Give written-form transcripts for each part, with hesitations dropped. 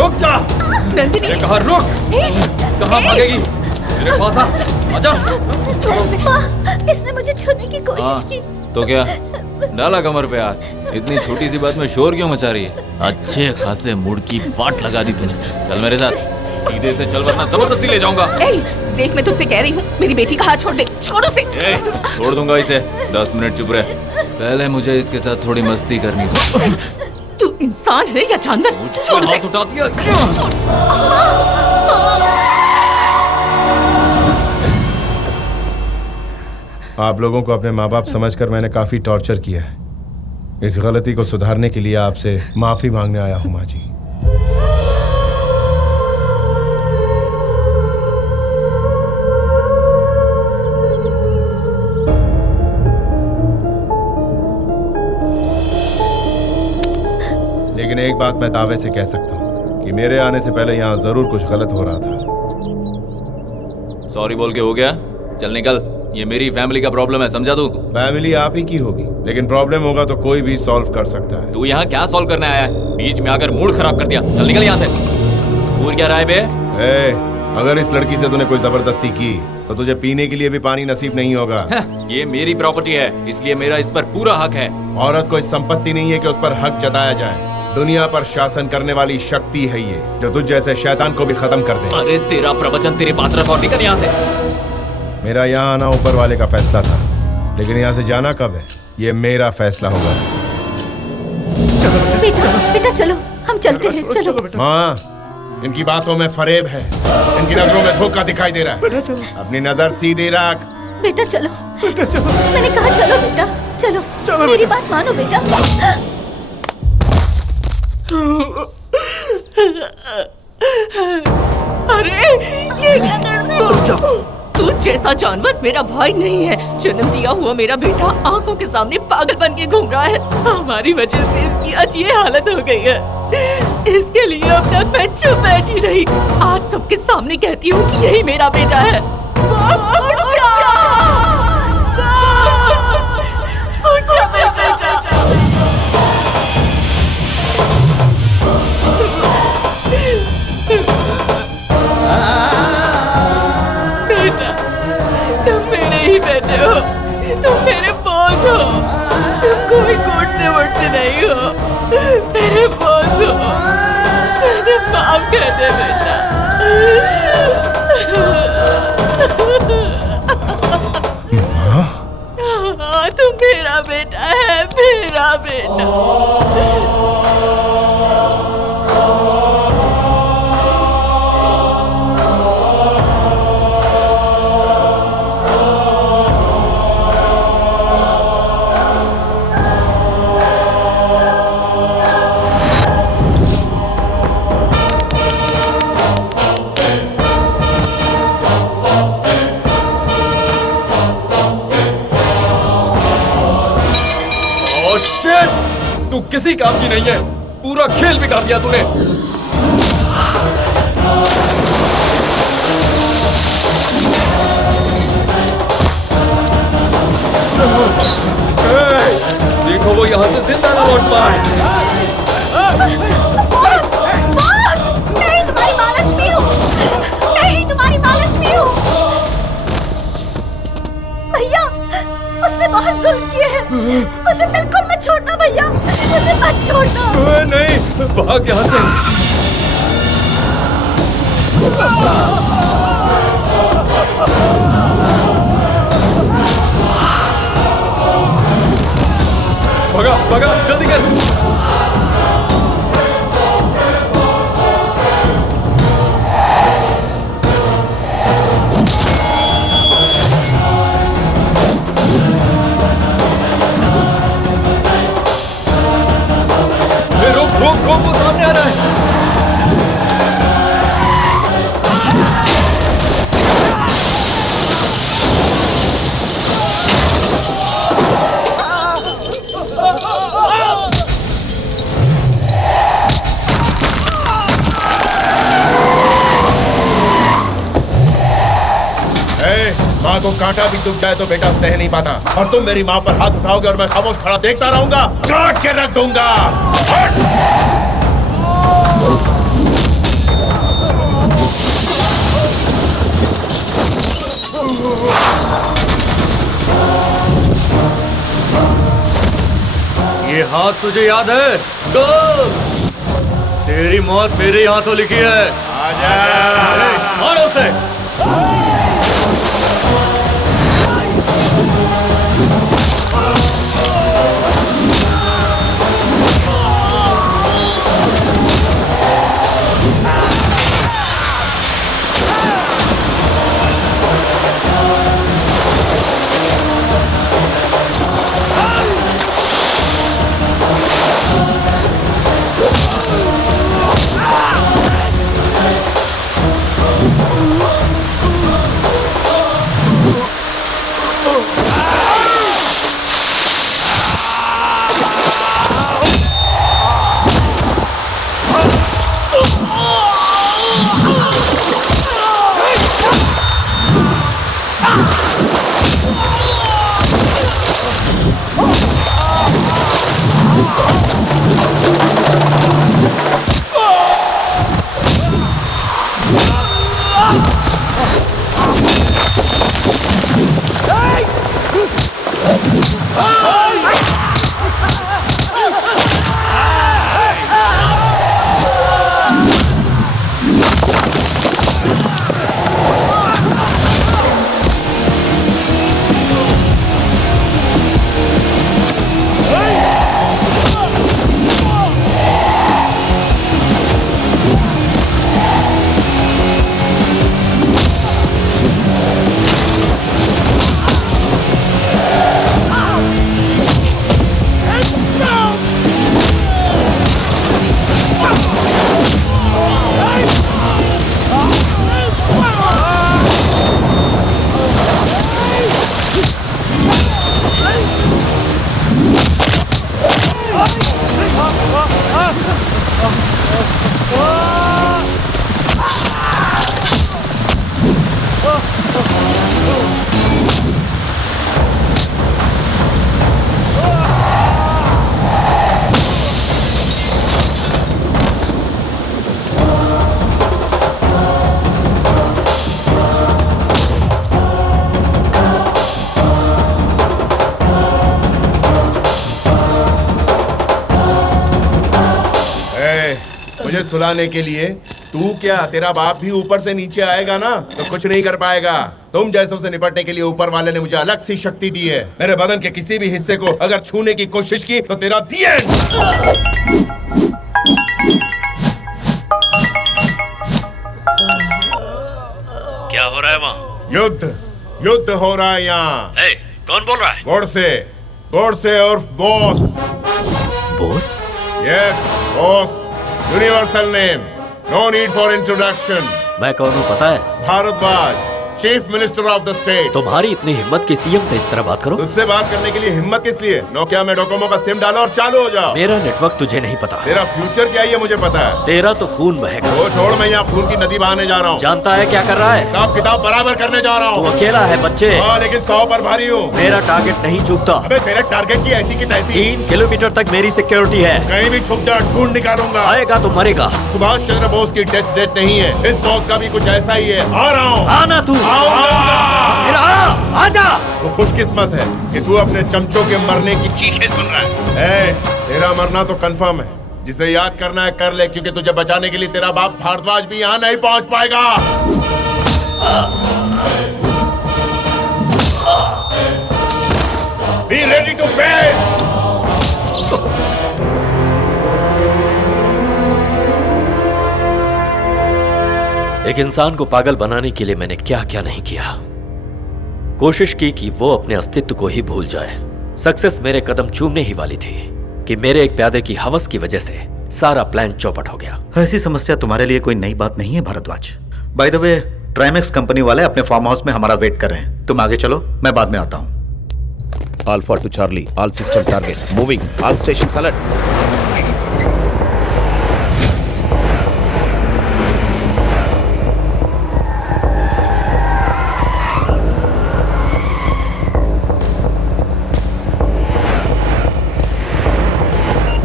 रुक जा। नंदिनी, मैंने कहा रुक। कहाँ भागेगी? मेरे पास आ, आजा। इसने मुझे छूने की कोशिश की। तो क्या डाला कमर पे हाथ? इतनी छोटी सी बात में शोर क्यों मचा रही है? अच्छे खासे मुड़ की वाट लगा दी तुझे। चल मेरे साथ, सीधे से चल वरना जबरदस्ती ले जाऊंगा। देख मैं तुझसे कह रही हूँ, मेरी बेटी का हाथ छोड़ दे। छोड़ उसे। छोड़ दूंगा इसे। 10 मिनट चुप रहे, पहले मुझे इसके साथ थोड़ी मस्ती करनी थी। तू इंसान है या जानवर? छोड़ हाथ उठा दिया। आप लोगों को अपने माँ बाप समझकर मैंने काफी टॉर्चर किया है। इस गलती को सुधारने के लिए आपसे माफी मांगने आया हूँ माँ जी। लेकिन एक बात मैं दावे से कह सकता हूँ कि मेरे आने से पहले यहाँ जरूर कुछ गलत हो रहा था। सॉरी बोल के हो गया? चल निकल, ये मेरी फैमिली का प्रॉब्लम है, समझा तू? फैमिली आप ही की होगी, लेकिन प्रॉब्लम होगा तो कोई भी सॉल्व कर सकता है। तू यहाँ क्या सॉल्व करने आया है? बीच में आकर मूड खराब कर दिया। चल निकल यहाँ से। दूर क्या रहा है बे? अगर इस लड़की से तूने कोई जबरदस्ती की तो तुझे पीने के लिए भी पानी नसीब नहीं होगा। ये मेरी प्रॉपर्टी है, इसलिए मेरा इस पर पूरा हक है। औरत कोई संपत्ति नहीं है कि उस पर हक जताया जाए। दुनिया पर शासन करने वाली शक्ति है ये, जो तुझ जैसे शैतान को भी खत्म कर दे। अरे तेरा प्रवचन तेरे पास रख और निकल यहाँ से। मेरा यहाँ आना ऊपर वाले का फैसला था, लेकिन यहाँ से जाना कब है ये मेरा फैसला होगा। बेटा चलो, हम चलते हैं। चलो माँ, इनकी बातों में फरेब है, इनकी नजरों में धोखा दिखाई दे रहा है। अपनी नजर सीधी रख। बेटा चलो, मैंने कहा चलो बेटा, चलो मेरी बात मानो बेटा। अरे ये क्या कर रहे हो? तू जैसा जानवर मेरा भाई नहीं है। जन्म दिया हुआ मेरा बेटा आंखों के सामने पागल बन के घूम रहा है। हमारी वजह से इसकी आज ये हालत हो गई है। इसके लिए अब तक मैं चुप बैठी रही। आज सबके सामने कहती हूँ कि यही मेरा बेटा है। बेटा, तुम मेरे ही बेटे हो, तुम मेरे बॉस हो, तुम कोई कोर्ट से वोट से नहीं हो, मेरे बॉस हो। मुझे माफ कर दे बेटा। हाँ, तुम मेरा बेटा है, मेरा बेटा। तू किसी काम की नहीं है, पूरा खेल बिगाड़ दिया तूने। देखो वो यहाँ से जिंदा ना लौट पाए। मैं ही तुम्हारी महालक्ष्मी हूँ, मैं ही तुम्हारी महालक्ष्मी हूँ। भैया, उसने बहुत जुल्म किए हैं, उसे बिल्कुल मत छोड़ना भैया, उसे मत छोड़ना। नहीं, भाग यहाँ से। भगा, भगा, जल्दी कर। रोक, वो सामने आ रहा है। माँ को कांटा भी चुभ जाए तो बेटा सह नहीं पाता, और तुम मेरी माँ पर हाथ उठाओगे और मैं खामोश खड़ा देखता रहूंगा, काट के रख दूंगा। बात तुझे याद है? गोल! तेरी मौत मेरे हाथों लिखी है। आजा। मारो उसे। मुझे सुलाने के लिए तू क्या, तेरा बाप भी ऊपर से नीचे आएगा ना तो कुछ नहीं कर पाएगा। तुम जैसों से निपटने के लिए ऊपर वाले ने मुझे अलग सी शक्ति दी है। मेरे बदन के किसी भी हिस्से को अगर छूने की कोशिश की तो तेरा दी एंड। क्या हो रहा है वहाँ? युद्ध युद्ध हो रहा है यहाँ। कौन बोल रहा है? गोडसे उर्फ boss. Boss? Yes boss, universal name, no need for introduction. मैं कौन हूँ पता है? Bhardwaj, chief minister of the state. तुम्हारी इतनी हिम्मत कि सीएम से इस तरह बात करो? तुझसे बात करने के लिए हिम्मत किस लिए? नोकिया में डोकोमो का सिम डालो और चालू हो जाओ। मेरा नेटवर्क तुझे नहीं पता। तेरा फ्यूचर क्या है ये मुझे पता है। तेरा तो खून बहेगा। वो छोड़, मैं यहाँ खून की नदी बहाने जा रहा हूँ। जानता है क्या कर रहा है? हिसाब किताब बराबर करने जा रहा तू हूँ। अकेला है बच्चे। हाँ, लेकिन 100 पर भारी हूँ। मेरा टारगेट नहीं चूकता। अबे तेरे टारगेट की ऐसी की तैसी। 3 किलोमीटर तक मेरी सिक्योरिटी है। कहीं भी छुप जा, ढूंढ निकालूंगा। आएगा तो मरेगा। सुभाष चंद्र बोस की डेथ डेट नहीं है, इस बॉस का भी कुछ ऐसा ही है। आ रहा हूँ। आना तू। आजा। तो खुशकिस्मत है कि तू अपने चमचों के मरने की चीखें सुन रहा है। तेरा मरना तो कंफर्म है। जिसे याद करना है कर ले, क्योंकि तुझे बचाने के लिए तेरा बाप भारद्वाज भी यहाँ नहीं पहुंच पाएगा। Be ready to face! एक इंसान को पागल बनाने के लिए मैंने क्या क्या नहीं किया। कोशिश की कि वो अपने अस्तित्व को ही भूल जाए। सक्सेस मेरे कदम चूमने ही वाली थी कि मेरे एक प्यादे की हवस की वजह से सारा प्लान चौपट हो गया। ऐसी समस्या तुम्हारे लिए कोई नई बात नहीं है Bhardwaj. By the way, Trimax company वाले अपने फार्म हाउस में हमारा वेट कर रहे हैं। तुम आगे चलो, मैं बाद में आता हूँ। Alpha to Charlie, all system target moving, all stations alert.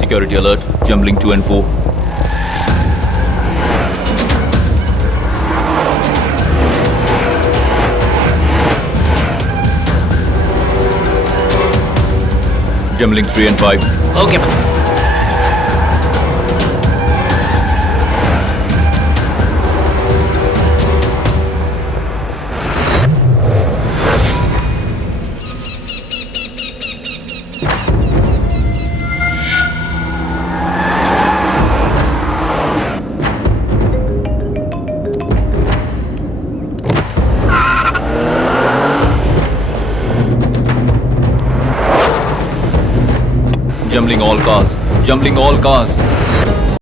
Security alert, jumbling 2 and 4. Jumbling 3 and 5. Okay, man. Jumbling all cars. Jumbling all cars.